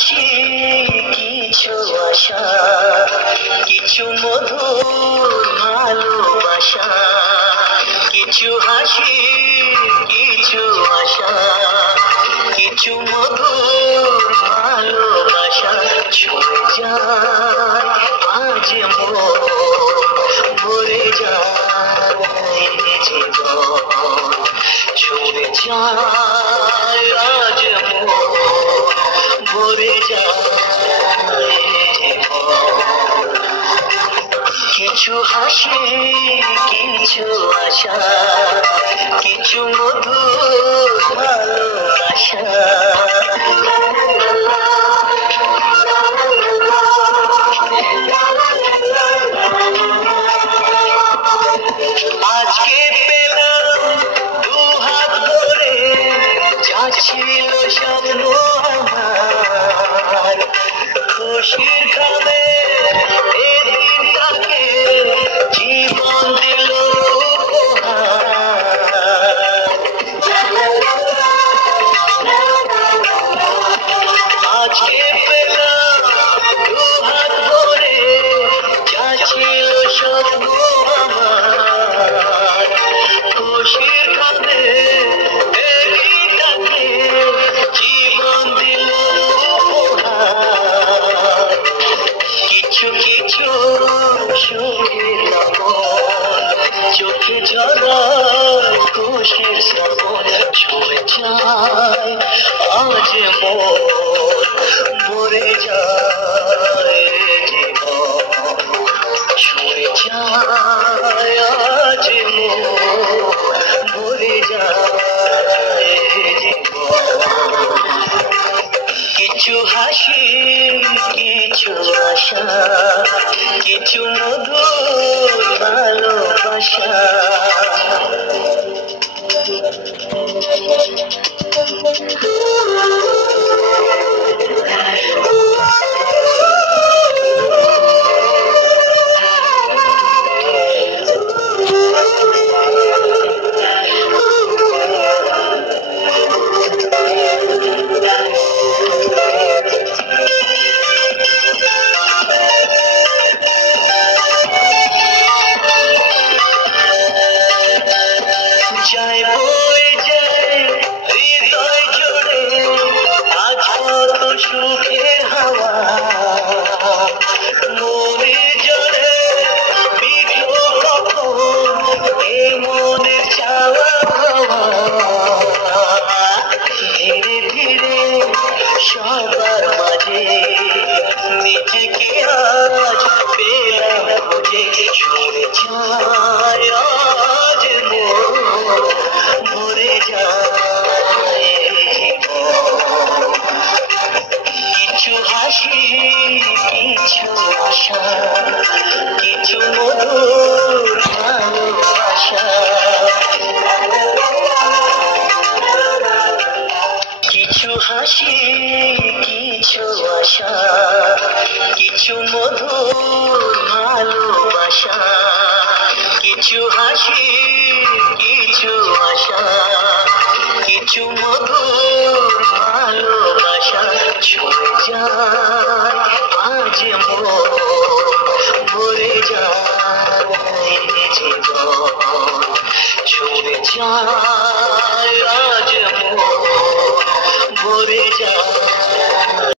হাসি কিছু আশা কিছু মধুর ভালোবাসা কিছু হাসি কিছু আশা কিছু মধুর ভালোবাসা ছুঁয়ে যায় আজ ভরে যায় জীবন ছুঁয়ে যায় আজ ভরে যায় কিছু হাসি কিছু আশা কিছু মধুর ভালোবাসা আজকে পেলাম দু হাত ধরে যা ছিল স্বপ্ন আমার খুশির খাবে এদিনটাকে জীবন দিল আজকে পেলাম দু হাত ধরে যা ছিল স্বপ্ন আমার খুশির খাবে এদিনটাকে জীবন দিল কিছু কিছু সুখের লবণ চোখে ঝরায় খুশির শ্রাবণ ছুঁয়ে যায় আজ মন ভরে যায় জীবন ছুঁয়ে যায় আজ মন ভরে যায় জীবন কিছু হাসি কিছু আশা কিছু মধুর ভালোবাসা যায় বয়ে যায় হৃদয় জুড়ে আজ কত সুখের হাওয়া মনে জড়ে বিঘ্ন কখন এই মনের চাওয়া ধীরে ধীরে সবার মাঝে নিজেকে আজ পেলাম খুঁজে ছুঁয়ে যায় আজ ভরে যায় জীবন কিছু হাসি কিছু আশা কিছু মধুর ভালোবাসা কিছু হাসি কিছু আশা কিছু মধুর ভালোবাসা কিছু হাসি কিছু আশা কিছু মধুর ভালোবাসা ছুঁয়ে যায় আজ মন ভরে যায় জীবন ছুঁয়ে যায় আজ মন ভরে যায়